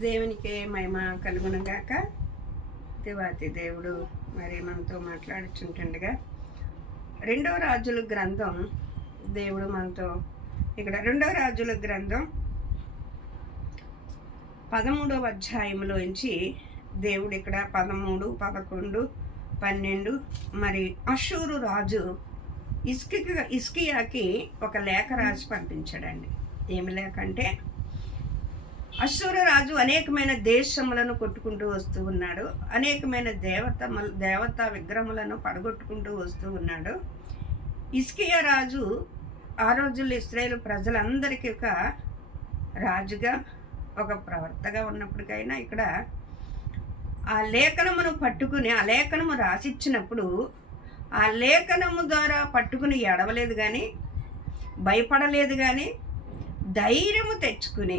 దేవునికి మహిమ కలుగునగాక. తివాతి దేవుడు మరి మనతో మాట్లాడుచుంటుండగా రెండవ రాజుల గ్రంథం దేవుడు మనతో ఇక్కడ రెండవ రాజుల గ్రంథం పదమూడవ అధ్యాయంలోంచి దేవుడు ఇక్కడ పదమూడు పదకొండు పన్నెండు మరి అషూరు రాజు ఇస్కి ఇస్కియాకి ఒక లేఖ రాసి పంపించాడండి. ఏమి లేఖ అంటే అశ్వరరాజు అనేకమైన దేశములను కొట్టుకుంటూ వస్తూ ఉన్నాడు. అనేకమైన దేవత దేవతా విగ్రహములను పడగొట్టుకుంటూ వస్తూ ఉన్నాడు. ఇస్కియా రాజు ఆ రోజుల్లో ఇస్రాయేల్ ప్రజలందరికీ ఒక రాజుగా ఒక ప్రవర్తగా ఉన్నప్పటికైనా ఇక్కడ ఆ లేఖనమును పట్టుకుని ఆ లేఖనము రాసిచ్చినప్పుడు ఆ లేఖనము ద్వారా పట్టుకుని ఎడవలేదు కానీ భయపడలేదు కానీ ధైర్యము తెచ్చుకుని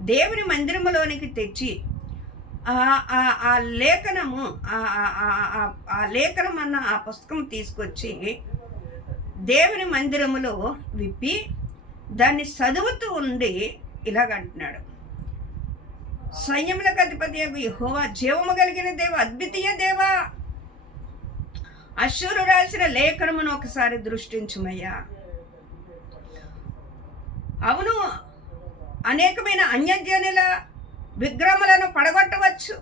దేవుని మందిరములోనికి తెచ్చి ఆ- లేఖనము ఆ- ఆ- లేఖనం అన్న ఆ పుస్తకం తీసుకొచ్చి దేవుని మందిరములో విప్పి దాన్ని చదువుతూ ఉండి ఇలాగంటున్నాడు. సంయములకు అధిపతి యహోవా జీవము కలిగిన దేవ అద్వితీయ దేవా అశ్వరు రాసిన లేఖనమును ఒకసారి దృష్టించుమయ్యా. అవును అనేకమైన అన్యజనుల విగ్రహములను పడగొట్టవచ్చు.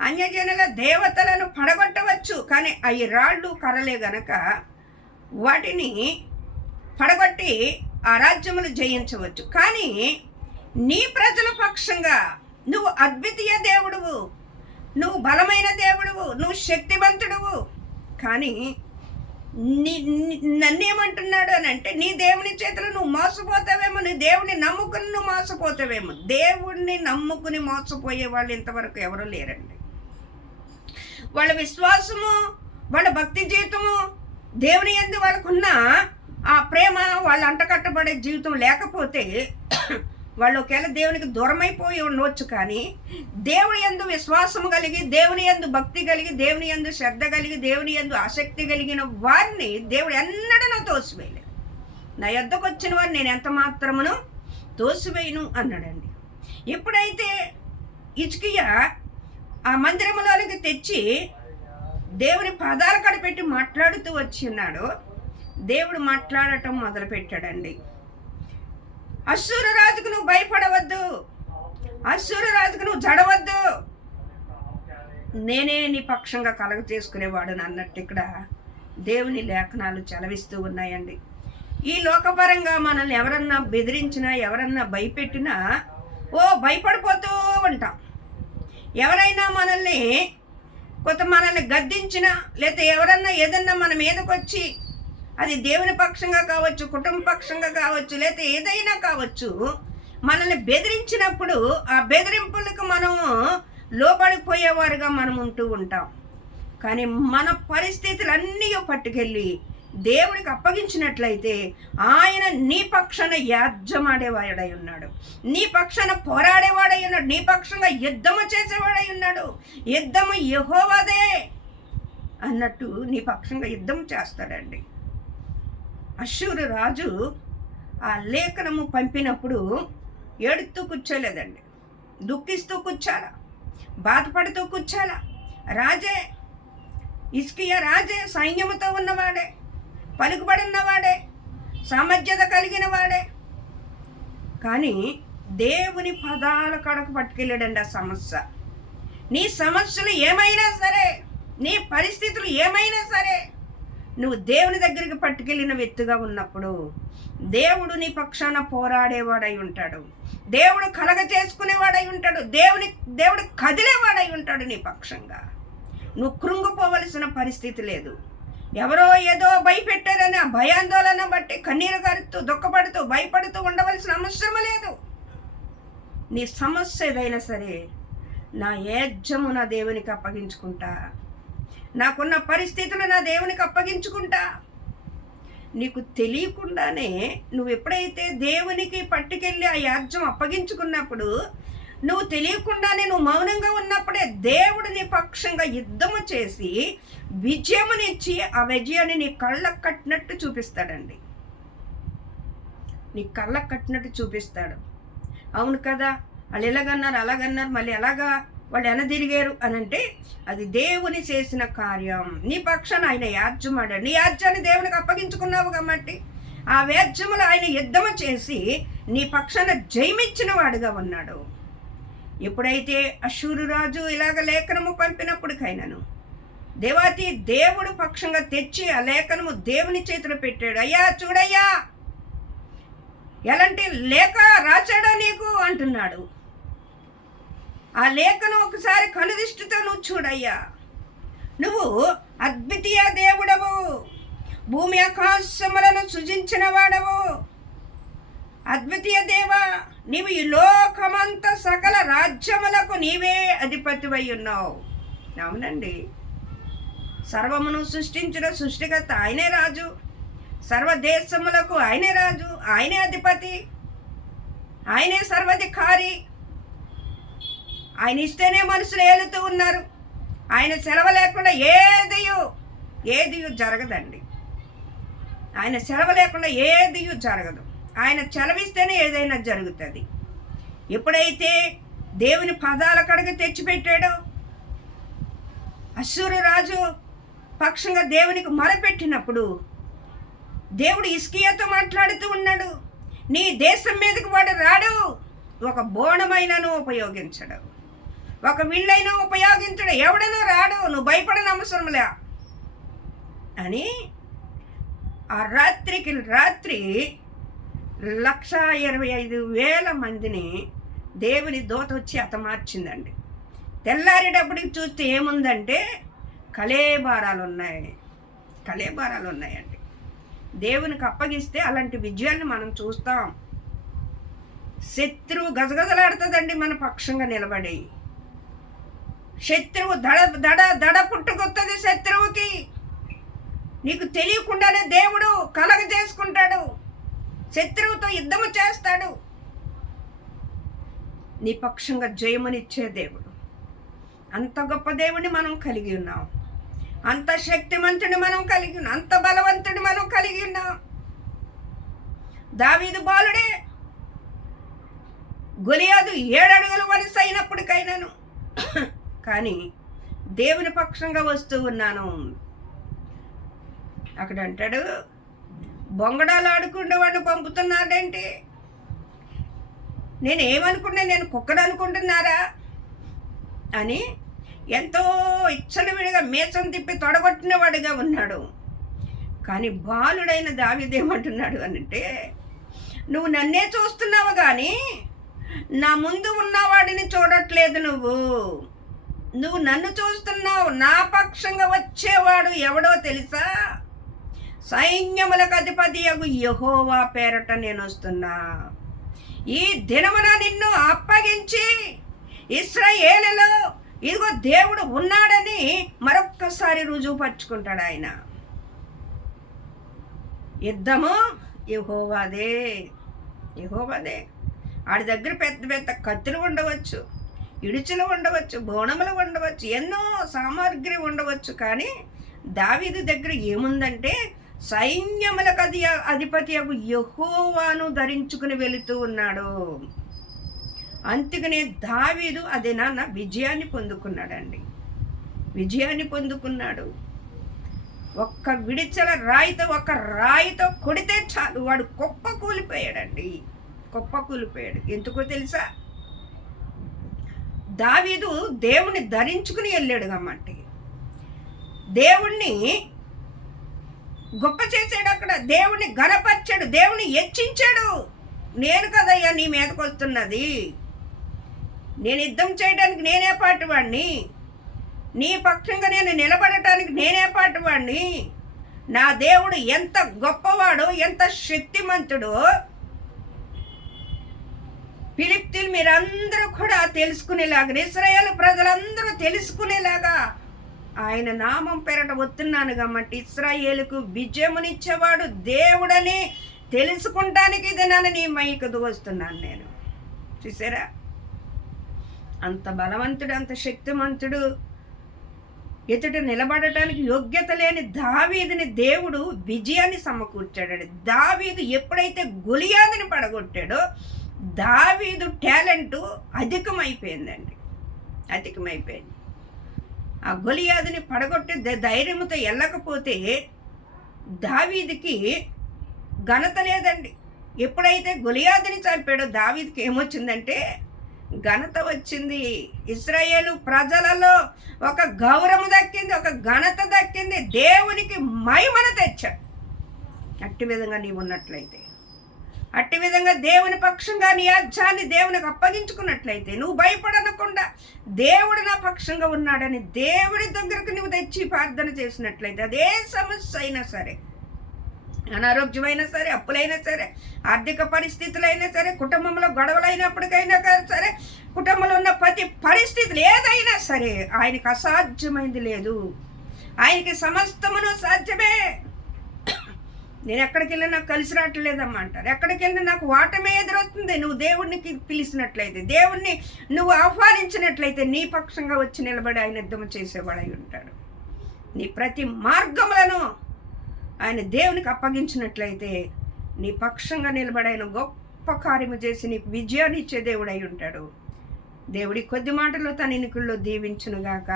అన్యజనుల దేవతలను పడగొట్టవచ్చు. కానీ అవి రాళ్ళు కర్రలే గనక వాటిని పడగొట్టి ఆ రాజ్యములు జయించవచ్చు. కానీ నీ ప్రజల పక్షంగా నువ్వు అద్వితీయ దేవుడువు. నువ్వు బలమైన దేవుడువు. నువ్వు శక్తివంతుడువు. కానీ నీ నన్నేమంటున్నాడు అని అంటే నీ దేవుని చేతులు నువ్వు మోసపోతావేమో నీ దేవుని నమ్ముకుని నువ్వు మోసపోతావేమో. దేవుణ్ణి నమ్ముకుని మోసపోయే వాళ్ళు ఇంతవరకు ఎవరూ లేరండి. వాళ్ళ విశ్వాసము వాళ్ళ భక్తి జీవితము దేవుని ఎందు వాళ్ళకున్న ఆ ప్రేమ వాళ్ళ అంటకట్టబడే జీవితం లేకపోతే వాళ్ళు ఒకవేళ దేవునికి దూరమైపోయి ఉండవచ్చు కానీ దేవుని ఎందు విశ్వాసం కలిగి దేవుని ఎందు భక్తి కలిగి దేవుని ఎందు శ్రద్ధ కలిగి దేవుని ఎందు ఆసక్తి కలిగిన వారిని దేవుడు ఎన్నడనో తోసివేయలేదు. నా యొద్దకు వచ్చిన వారిని నేను ఎంత మాత్రమును తోసివేయను అన్నాడండి. ఎప్పుడైతే ఇచ్కియ ఆ మందిరంలోనికి తెచ్చి దేవుని పాదాల కడ పెట్టి మాట్లాడుతూ వచ్చి ఉన్నాడు. దేవుడు మాట్లాడటం మొదలుపెట్టాడండి. అశ్వరు రాజుకు నువ్వు భయపడవద్దు. అశ్వరు రాజుకు నువ్వు జడవద్దు. నేనే నీ పక్షంగా కలగ చేసుకునేవాడు అన్నట్టు ఇక్కడ దేవుని లేఖనాలు చలవిస్తూ ఉన్నాయండి. ఈ లోకపరంగా మనల్ని ఎవరన్నా బెదిరించినా ఎవరన్నా భయపెట్టినా ఓ భయపడిపోతూ ఉంటాం. ఎవరైనా మనల్ని కొంత మనల్ని గద్దించినా లేకపోతే ఎవరన్నా ఏదన్నా మన మీదకి వచ్చి అది దేవుని పక్షంగా కావచ్చు కుటుంబ పక్షంగా కావచ్చు లేదా ఏదైనా కావచ్చు మనల్ని బెదిరించినప్పుడు ఆ బెదిరింపులకు మనము లోబడిపోయేవారుగా మనం ఉంటూ ఉంటాం. కానీ మన పరిస్థితులన్నీ పట్టుకెళ్ళి దేవుడికి అప్పగించినట్లయితే ఆయన నీ పక్షాన యాజ్యమాడేవాడై ఉన్నాడు. నీ పక్షాన పోరాడేవాడై ఉన్నాడు. నీ పక్షంగా యుద్ధము చేసేవాడై ఉన్నాడు. యుద్ధము యహోవదే అన్నట్టు నీ పక్షంగా యుద్ధం చేస్తాడండి. అశ్షూరు రాజు ఆ లేఖనము పంపినప్పుడు ఏడుతూ కూర్చోలేదండి. దుఃఖిస్తూ కూర్చోాలా బాధపడుతూ కూర్చోాలా. రాజే ఇస్కియా రాజే సైన్యముతో ఉన్నవాడే పలుకుబడినవాడే సామర్థ్యత కలిగిన వాడే కానీ దేవుని పదాల కడకు పట్టుకెళ్ళాడండి ఆ సమస్య. నీ సమస్యలు ఏమైనా సరే నీ పరిస్థితులు ఏమైనా సరే నువ్వు దేవుని దగ్గరికి పట్టుకెళ్ళిన వ్యక్తిగా ఉన్నప్పుడు దేవుడు నీ పక్షాన పోరాడేవాడై ఉంటాడు. దేవుడు కలగ చేసుకునేవాడై ఉంటాడు. దేవుని దేవుడు కదిలేవాడై ఉంటాడు నీ పక్షంగా. నువ్వు కృంగిపోవలసిన పరిస్థితి లేదు. ఎవరో ఏదో భయపెట్టారని ఆ భయాందోళన బట్టి కన్నీరు కరుతూ దుఃఖపడుతూ భయపడుతూ ఉండవలసిన అవసరం లేదు. నీ సమస్య ఏదైనా సరే నా ఏజ్యము నా దేవునికి అప్పగించుకుంటా. నాకున్న పరిస్థితులు నా దేవునికి అప్పగించుకుంటా. నీకు తెలియకుండానే నువ్వు ఎప్పుడైతే దేవునికి పట్టుకెళ్ళి ఆ యాజ్యం అప్పగించుకున్నప్పుడు నువ్వు తెలియకుండానే నువ్వు మౌనంగా ఉన్నప్పుడే దేవుడు నీ పక్షంగా యుద్ధము చేసి విజయమునిచ్చి ఆ విజయాన్ని నీ కళ్ళకు కట్టినట్టు చూపిస్తాడండి. నీ కళ్ళకు కట్టినట్టు చూపిస్తాడు. అవును కదా? వాళ్ళు ఎలాగన్నారు అలాగన్నారు మళ్ళీ ఎలాగా వాళ్ళు ఎనదిరిగారు అని అంటే అది దేవుని చేసిన కార్యం. నీ పక్షాన ఆయన యాజ్యమాడాడు నీ యాజ్యాన్ని దేవునికి అప్పగించుకున్నావు కాబట్టి ఆ వ్యాజ్యములు ఆయన యుద్ధము చేసి నీ పక్షాన జయమిచ్చిన వాడుగా ఉన్నాడు. ఎప్పుడైతే అశూరు రాజు ఇలాగ లేఖనము పంపినప్పటికైనాను దేవాతి దేవుడు పక్షంగా తెచ్చి ఆ లేఖనము దేవుని చేతిలో పెట్టాడు. అయ్యా చూడయ్యా ఎలాంటి లేఖ రాచాడా నీకు? అంటున్నాడు. ఆ లేఖను ఒకసారి కనుదిష్టితో నువ్వు చూడయ్యా. నువ్వు అద్వితీయ దేవుడవు. భూమి ఆకాశములను సృజించిన వాడవు. అద్వితీయ దేవ నీవు ఈ లోకమంత సకల రాజ్యములకు నీవే అధిపతివై ఉన్నావు. అవునండి సర్వమును సృష్టించిన సృష్టికర్త ఆయనే రాజు. సర్వదేశములకు ఆయనే రాజు ఆయనే అధిపతి. ఆయనే సర్వాధికారి. ఆయన ఇస్తేనే మనుషులు ఏలుతూ ఉన్నారు. ఆయన సెలవు లేకుండా ఏదియు ఏదియు జరగదండి. ఆయన సెలవు లేకుండా ఏదియు జరగదు. ఆయన చెలవిస్తేనే ఏదైనా జరుగుతుంది. ఎప్పుడైతే దేవుని పదాల కడగ తెచ్చిపెట్టాడో అశ్వరు రాజు పక్షంగా దేవునికి మొరపెట్టినప్పుడు దేవుడు ఇస్కియాతో మాట్లాడుతూ ఉన్నాడు నీ దేశం మీదకి వాడు రాడు ఒక బోణమైనను ఉపయోగించడు. ఒక విల్లైనా ఉపయోగించడు ఎవడనో రాడు నువ్వు భయపడని అవసరంలే అని ఆ రాత్రికి రాత్రి లక్ష ఇరవై ఐదు వేల మందిని దేవుని దోత వచ్చి అతమార్చిందండి తెల్లారేటప్పటికి చూస్తే ఏముందంటే కళేబారాలు ఉన్నాయి. కళేబారాలు ఉన్నాయండి. దేవునికి అప్పగిస్తే అలాంటి విజయాన్ని మనం చూస్తాం. శత్రువు గజగజలాడుతుందండి మన పక్షంగా నిలబడి. శత్రువు దడ దడ దడ పుట్టుకొస్తుంది శత్రువుకి. నీకు తెలియకుండానే దేవుడు కలగ చేసుకుంటాడు. శత్రువుతో యుద్ధము చేస్తాడు. నీ పక్షంగా జయమునిచ్చే దేవుడు. అంత గొప్ప దేవుడిని మనం కలిగి ఉన్నాం. అంత శక్తిమంతుని మనం కలిగి ఉన్నాం. అంత బలవంతుని మనం కలిగి ఉన్నాం. దావీదు బాలుడే గొలియాదు ఏడడుగులు వలస అయినప్పటికైనాను. కానీ దేవుని పక్షంగా వస్తూ ఉన్నాను. అక్కడ అంటాడు బొంగడాలు ఆడుకుండే వాడిని పంపుతున్నాడేంటి నేను ఏమనుకున్నా నేను కుక్కడు అనుకుంటున్నారా? అని ఎంతో విడిగా మేచం తిప్పి తొడగొట్టినవాడిగా ఉన్నాడు. కానీ బాలుడైన దావిదేమంటున్నాడు అంటే నువ్వు నన్నే చూస్తున్నావు కానీ నా ముందు ఉన్నవాడిని చూడట్లేదు నువ్వు. నువ్వు నన్ను చూస్తున్నావు. నా పక్షంగా వచ్చేవాడు ఎవడో తెలుసా? సైన్యములకు అధిపతి అగు యహోవా పేరట నేను వస్తున్నా. ఈ దినమున నిన్ను అప్పగించి ఇస్రాయేలులో ఇదిగో దేవుడు ఉన్నాడని మరొక్కసారి రుజువుపరుచుకుంటాడు ఆయన. యుద్ధము యహోవాదే. యహోవాదే. ఆడి దగ్గర పెద్ద పెద్ద కత్తులు ఉండవచ్చు. ఇడుచులు ఉండవచ్చు బోనములు ఉండవచ్చు ఎన్నో సామాగ్రి ఉండవచ్చు కానీ దావీదు దగ్గర ఏముందంటే సైన్యములకు అది అధిపతి యహోవాను ధరించుకుని వెళుతూ ఉన్నాడు. అందుకనే దావీదు అదే నాన్న విజయాన్ని పొందుకున్నాడండి. విజయాన్ని పొందుకున్నాడు. ఒక్క విడిచల రాయితో ఒక రాయితో కొడితే చాలు. వాడు కుప్ప కూలిపోయాడండి కుప్ప కూలిపోయాడు ఎందుకో తెలుసా? దావీదు దేవుణ్ణి ధరించుకుని వెళ్ళాడు కమ్మంటే దేవుణ్ణి గొప్ప చేశాడు అక్కడ. దేవుణ్ణి గనపరిచాడు. దేవుని హెచ్చించాడు. నేను కదయ్యా నీ మీదకు వస్తున్నది. నేను యుద్ధం చేయడానికి నేనే పాటువాడిని. నీ పక్షంగా నేను నిలబడటానికి నేనే పాటువాడిని. నా దేవుడు ఎంత గొప్పవాడు ఎంత శక్తిమంతుడో ఫిలిప్తిలు మీరందరూ కూడా తెలుసుకునేలాగా ఇస్రాయేల్ ప్రజలందరూ తెలుసుకునేలాగా ఆయన నామం పెరట వస్తున్నాను కాబట్టి ఇస్రాయేలుకు విజయమునిచ్చేవాడు దేవుడని తెలుసుకుంటానికి ఇది నీ మైకు వస్తున్నాను నేను. చూసారా? అంత బలవంతుడు అంత శక్తిమంతుడు ఎదుట నిలబడటానికి యోగ్యత లేని దావీదిని దేవుడు విజయాన్ని సమకూర్చాడు దావీదు ఎప్పుడైతే గులియాదిని పడగొట్టాడో దావీదు టాలెంట్ అధికమైపోయిందండి. అధికమైపోయింది. ఆ గొలియాదుని పడగొట్టి ధైర్యంతో వెళ్ళకపోతే దావీదికి ఘనత లేదండి. ఎప్పుడైతే గొలియాదుని చంపాడో దావీదికి ఏమొచ్చిందంటే ఘనత వచ్చింది. ఇస్రాయేలు ప్రజలలో ఒక గౌరవం దక్కింది ఒక ఘనత దక్కింది. దేవునికి మహిమను తెచ్చాడు అట్టి విధంగా నీవు ఉన్నట్లయితే అట్టి విధంగా దేవుని పక్షంగా నీ అధ్యాన్ని దేవునికి అప్పగించుకున్నట్లయితే నువ్వు భయపడనకుండా దేవుడు నా పక్షంగా ఉన్నాడని దేవుడి దగ్గరకు నువ్వు తెచ్చి ప్రార్థన చేసినట్లయితే అదే సమస్య అయినా సరే అనారోగ్యమైనా సరే అప్పులైనా సరే ఆర్థిక పరిస్థితులైనా సరే కుటుంబంలో గొడవలైనప్పటికైనా కా- సరే కుటుంబంలో ఉన్న ప్రతి పరిస్థితులు ఏదైనా సరే ఆయనకు అసాధ్యమైంది లేదు. ఆయనకి సమస్తమును సాధ్యమే. నేను ఎక్కడికి వెళ్ళినా నాకు కలిసి రావట్లేదమ్మా అంటారు. ఎక్కడికి వెళ్ళినా నాకు వాటమే ఎదురవుతుంది. నువ్వు దేవుడికి పిలిచినట్లయితే దేవుణ్ణి నువ్వు ఆహ్వానించినట్లయితే నీ పక్షంగా వచ్చి నిలబడి ఆయన యుద్ధం అయి ఉంటాడు. నీ ప్రతి మార్గములను ఆయన దేవునికి అప్పగించినట్లయితే నీ పక్షంగా నిలబడి ఆయన గొప్ప కార్యము చేసి నీకు విజయాన్ని ఇచ్చే అయి ఉంటాడు. దేవుడి కొద్ది మాటలు తన ఎన్నికల్లో దీవించునుగాక.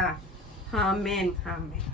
హామేన్ హామేన్